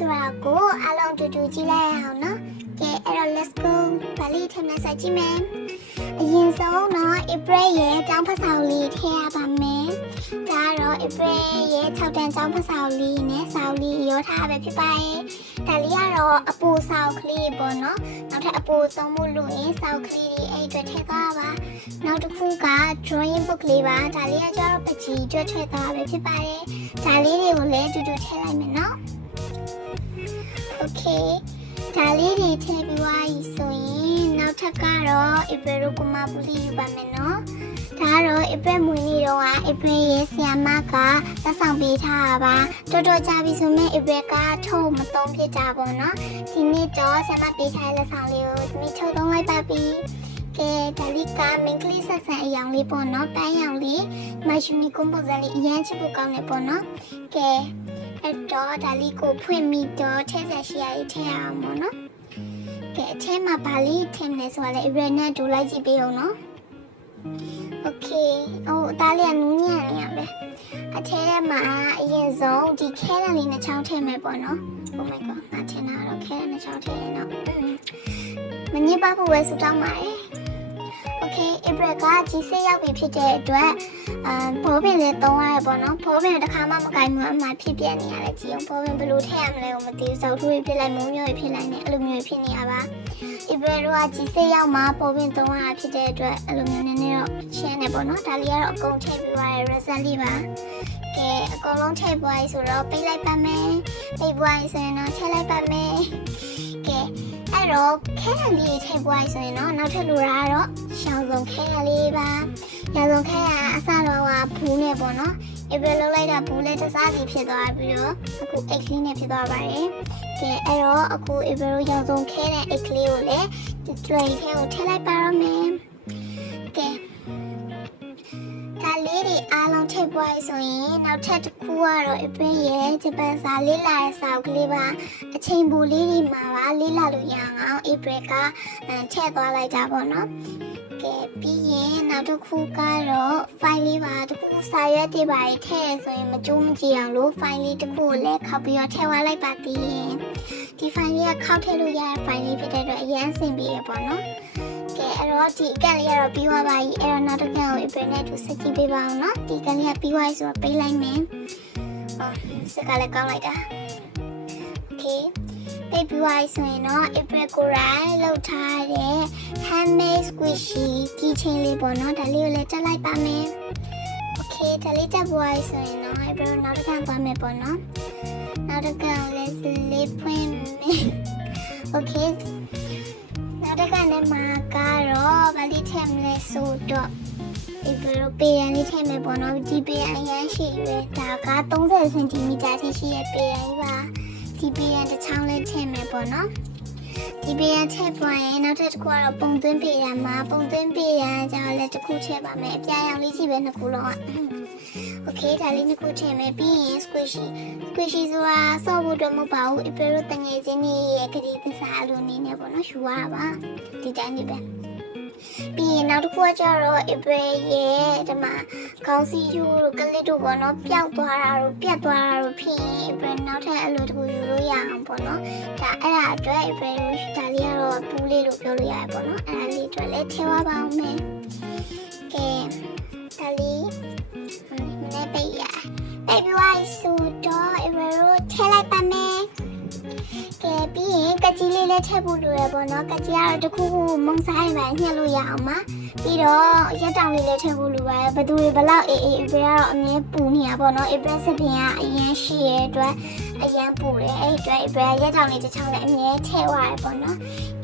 ဆိုတာကိုအားလုံးတူတူကြည့်လိုက်အောင်နော်ကဲအဲ့တော့ let's go ဗလီထမစကြည့်မယ်အရင်ဆုံးတော့ April ရဲ့ကျောင်းဖတ်စာလေးထည့်ရပါမယ်ဒါတော့ April ရဲ့6တန်းကျောင်းဖတ်စာလေးနဲ့စာလေးရောထားပဲဖြစ်ပါတယ်ဒါလေးကတော့အပူစာကလေးပေါ့နော်နောက်ထပ်အပူသုံးမှုလို့ရင်စာကလေးတွေအဲ့အတွက်ထည့်သွားပါနောက်တစ်ခုက drawing book လေးပါဒါလေးကကျတော့ပကြီးကျွတ်ထည့်သွားပဲဖြစ်ပါတယ်ဒါလေးတွေကိုလည်းတူတူထည့်လိုက်မယ်နော် Okay ဒါလေးတွေထည့်ပြီးသွားပြီဆိုရင်နောက်ထပ်ကတော့ April တို့ကမပူလီယူပါမယ်နော်ဒါကတော့ April မွေးနေ့တော့ April ရဲ့ဆရာမကသက်ဆောင်ပေးထားတာပါတော်တော်ကြာပြီဆိုရင် April ကထုတ်မသုံးဖြစ်ကြပါတော့ဒီနေ့တော့ဆရာမပေးထားတဲ့လက်ဆောင်လေးကိုဒီနေ့ထုတ်သုံးလိုက်ပါပြီကဲဒါလေးကမင်္ဂလိဆက်ဆန်အယောင်လေးပေါ့နော်ပန်းရောင်လေးမယူနီကွန်ပုံစံလေးအရင်ချစ်ဖို့ကောင်းတယ်ပေါ့နော်ကဲအဲ့တော့ဒါလေးကိုဖွင့်ပြီးတော့ထည့်ဆက်ရှိရည်ထည့်အောင်ပေါ့နော်ကဲအထဲမှာဗာလေးထည့်မလဲဆိုတော့လေ April နဲ့ဒူလိုက်ကြည့်ပေးအောင်နော် Okay အသားလေးကနူးညံ့နေရပဲအထဲမှာအရင်ဆုံးဒီခဲတံလေးနှစ်ချောင်းထည့်မယ်ပေါ့နော် Oh my god ငါထင်တာတော့ခဲတံနှစ်ချောင်းထည့်ရင်တော့မညစ်ပါဘူးပဲစတောင်းပါတယ် Okay April ကကြီးစိတ်ရောက်ပြီဖြစ်တဲ့အတွက်ဘောပင်လေးသုံးရတယ်ပေါ့နော်ဘောပင်တစ်ခါမှမကင်ဘူးအမှဖြစ်ပြနေရတယ်ကြည့်အောင်ဘောပင်ဘယ်လိုထည့်ရမလဲကိုမသိဘူးစောက်ထိုးဖြစ်လိုက်မုံမျိုးဖြစ်လိုက်နေအဲ့လိုမျိုးဖြစ်နေရပါ April တို့ကကြီးစိတ်ရောက်မှဘောပင်သုံးရဖြစ်တဲ့အတွက်အဲ့လိုမျိုးနည်းနည်းတော့ရှင်းနေပေါ့နော်ဒါလေးကတော့အကုန်ထည့်ပြီးသွားတဲ့ result လေးပါကဲအကုန်လုံးထည့်ပွားပြီဆိုတော့ပိတ်လိုက်ပါမယ်ပိတ်ပွားပြီဆိုရင်တော့ထည့်လိုက်ပါမယ်ကဲအဲ့တော့ခဲရလေးထည့်ပွားပြီဆိုရင်တော့နောက်ထပ်လိုတာကတော့ရှောင်းစုံခဲရလေးပါရောင်စုံခဲရအစတော့ကဘူးနဲ့ပေါ့နော် April လောက်လိုက်တာဘူးနဲ့တစားစီဖြစ်သွားပြီးတော့အခု egg လေးနဲ့ဖြစ်သွားပါတယ်ကဲအဲ့တော့အခု April ရောင်စုံခဲတဲ့ egg လေးကိုလည်းဒီ tray ထဲကိုထည့်လိုက်ပါတော့မယ်ကဲဒါလေးတွေအားလုံးထည့်ပွားရဆိုရင်နောက်ထပ်တစ်ခုကတော့ April ရဲ့ဂျပန်စာလေးလာတဲ့စာအုပ်ကလေးပါအချိန်ပိုလေးတွေမှာပါလေးလာလို့ရအောင် April ကထည့်သွားလိုက်တာပေါ့နော်ကဲပြီးရင်နောက်တစ်ခုကတော့ file လေးပါတစ်ခုစာရွက်တွေပါထည့်ရဆိုရင်မကျိုးမကြည့်အောင်လို့ file လေးတစ်ခုကိုလည်းခောက်ပြီးတော့ထည့်သွားလိုက်ပါသေးရင်ဒီ file လေးကခောက်ထည့်လို့ရတဲ့ file လေးဖြစ်တဲ့အတွက်အရင်အဆင်ပြေရပေါ့နော်ကဲအဲ့တော့ဒီအကန့်လေးကတော့ပြီးသွားပါပြီအဲ့တော့နောက်တစ်ကန့်ကို April နဲ့တူစကြည့်ပေးပါအောင်နော်ဒီကန့်လေးကပြီးသွားပြီဆိုတော့ပေးလိုက်မယ်စကလည်းကောင်းလိုက်တာ Okayပိတ်ပြီးသွားပြီဆိုရင်တော့ April ကိုရိုင်းလောက်ထားတဲ့ handmade squishy keychain လေးပေါ့နော်ဒါလေးကိုလည်းတက်လိုက်ပါမယ် Okay ဒါလေးတက်သွားပြီဆိုရင်တော့ April နောက်တစ်ခါသွားမယ်ပေါ့နော်နောက်တစ်ခါလည်းလေးဖွင့်မယ် Okay နောက်တစ်ခါနဲ့မှာကတော့ဗလီထည့်မလဲဆိုတော့ April ပေရန်လေးထည့်မယ်ပေါ့နော်ဒီပေရန်အရန်ရှိရွယ်ဒါက30 cm ထိရှိရဲ့ပေရန်ပါဒီပေရန်တစ်ချောင်းလေးထည့်မယ်ပေါ့နော်ဒီပေရန်ထည့်ပွားရင်နောက်ထပ်တစ်ခုကတော့ပုံသွင်းပေရန်မှာပုံသွင်းပေရန်ကျတော့လည်းတစ်ခုထည့်ပါမယ်အပြာရောင်လေးကြီးပဲနှစ်ခုလုံးอ่ะ Okay ဒါလေးနှစ်ခုထည့်မယ်ပြီးရင် squishy ဆိုတာဆော့ဖို့တော့မဟုတ်ပါဘူး April တို့တငယ်ချင်းကြီးရဲ့ခရီးသစ္စာအလိုနေနေပေါ့နော်ယူရတာပါဒီတိုင်းနေပဲပြီးရင်နောက်တစ်ခုကကျတော့ April ရဲ့ဒီမှာခေါင်းစည်းယူတို့ကလစ်တို့ပေါ့နော်ပျောက်သွားတာတို့ပြတ်သွားတာတို့ဖြစ်ရင် April နောက်ထပ်အလိုတစ်ခုယူလို့ရအောင်ပေါ့နော်ဒါအဲ့ဒါအတွက် April တို့ဒါလေးကတော့ပူးလေးလို့ပြောလို့ရတယ်ပေါ့နော်အဲ့ဒါလေးအတွက်လည်းထည့်သွားပါအောင်မယ်ကဲဒါလေးမနေ့ပိတ်ရပိတ်ပြီးသွားဆိုတော့ April တို့ထည့်လိုက်ပါမယ်ကဲပြီးရင်ကကြီးလေးလည်းထည့်ဖို့လိုရပေါ့နော်ကကြီးကတော့တခုခုမုံစားရင်ပဲညှက်လို့ရအောင်ပါပြီးတော့ရက်တောင်လေးလည်းထည့်ဖို့လိုပါတယ်ဘယ်သူတွေဘလောက်အေးအေး April ကတော့အမြဲပူနေရပေါ့နော် April စပင်ကအရင်ရှိရတဲ့အတွက်အရင်ပူတယ်အဲ့အတွက် April ရက်တောင်လေးတစ်ချောင်းလည်းအမြဲထည့်သွားရပေါ့နော်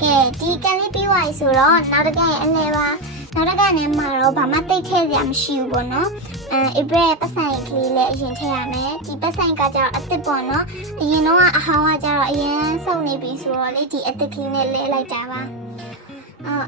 ကဲဒီကန်လေးပြီးသွားပြီဆိုတော့နောက်တစ်ကန်ရဲ့အလဲပါနောက်တစ်ကန်နဲ့မှာတော့ဘာမှတိတ်ထည့်စရာမရှိဘူးပေါ့နော်April ရဲ့ပတ်ဆိုင်ကလေးလည်းအရင်ထည့်ရမယ်ဒီပတ်ဆိုင်ကကျတော့အစ်စ်ပေါ့နော်အရင်တော့အဟောင်းကကျတော့အရင်စုံနေပြီဆိုတော့လေဒီအစ်စ်ကလေးနဲ့လဲလိုက်တာပါ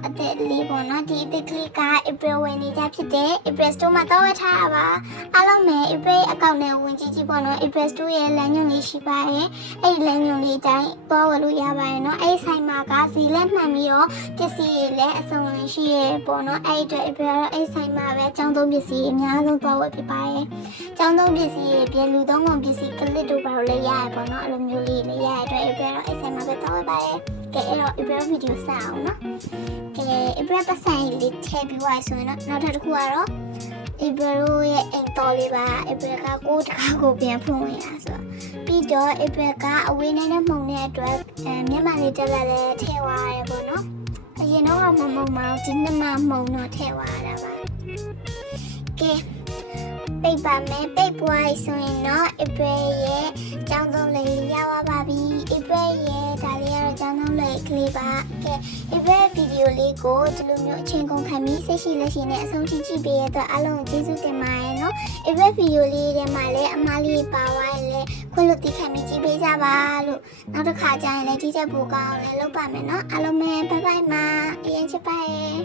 အစ်စ်လေးပေါ့နော်ဒီအစ်စ်ကလေးက April ဝင်နေကြဖြစ်တဲ့ April Store မှာတောင်းဝထားတာပါအားလုံးပဲ April အကောင့်နဲ့ဝင်ကြည့်ကြည့်ပေါ့နော် April Store ရဲ့လမ်းညွှန်လေးရှိပါတယ်အဲ့ဒီလမ်းညွှန်လေးအတိုင်းသွားဝယ်လို့ရပါတယ်နော်အဲ့ဒီဆိုင်မှာကဈေးလည်းမှန်ပြီးတော့ပစ္စည်းတွေလည်းအစုံ ရှိရပေါ့နော်အဲ့အတွက်အဖေကတော့အဲ့ဆိုင်မှာပဲအကြောင်းသုံးပစ္စည်းအများဆုံးသွားဝယ်ဖြစ်ပါတယ်အကြောင်းသုံးပစ္စည်းတွေပြင်လူသုံးကုန်ပစ္စည်းကလစ်တို့ဘာလို့လဲရရပေါ့နော်အဲ့လိုမျိုးလေးလည်းရရအတွက်အဖေကတော့အဲ့ဆိုင်မှာပဲသွားဝယ်ပါတယ်ကဲအဲ့တော့အဖေဗီဒီယိုဆက်အောင်နော်ကဲအဖေပတ်ဆိုင်လေးထည့်ပြီးသွားဆိုရင်တော့နောက်ထပ်တစ်ခုကတော့အဖေတို့ရဲ့အိမ်တော်လေးပါအဖေကကိုတကားကိုပြန်ဖွင့်ဝင်ရဆိုတော့ပြီးတော့အဖေကအဝေးနေတဲ့မှုန်တဲ့အတွက်မျက်မှန်လေးတက်လာလဲထည့်သွားရတယ်ပေါ့နော်အရင်တော့မမုံမအောင်ဒီနှစ်မှမှုံတော့ထည့်သွားတာပါကဲပိတ်ပါမယ်ပိတ်ပွားဆိုရင်တော့အဖေရဲ့အကြောင်းသုံးလေးရပါပါပြီအဖေရဲ့ဒါလေးကတော့အကြောင်းသုံးလေးကလေးပါကဲအဖေဗီဒီယိုလေးကိုဒီလိုမျိုးအချိန်ကုန်ခံပြီးစိတ်ရှိလက်ရှိနဲ့အဆုံးထိကြည့်ပေးရတော့အားလုံးကျေးဇူးတင်ပါတယ်နော်အဖေဗီဒီယိုလေးထဲမှာလည်းအမားလေးပါသွားရင်လည်းခွင့်လို့တိခံပြီးကြည့်ပေးကြပါလို့နောက်တစ်ခါကျရင်လည်းကြည့်ချက်ပိုကောင်းလည်းလုပ်ပါမယ်နော်အားလုံးပဲဘိုင်ဘိုင်ပါအရင်ချစ်ပါရဲ့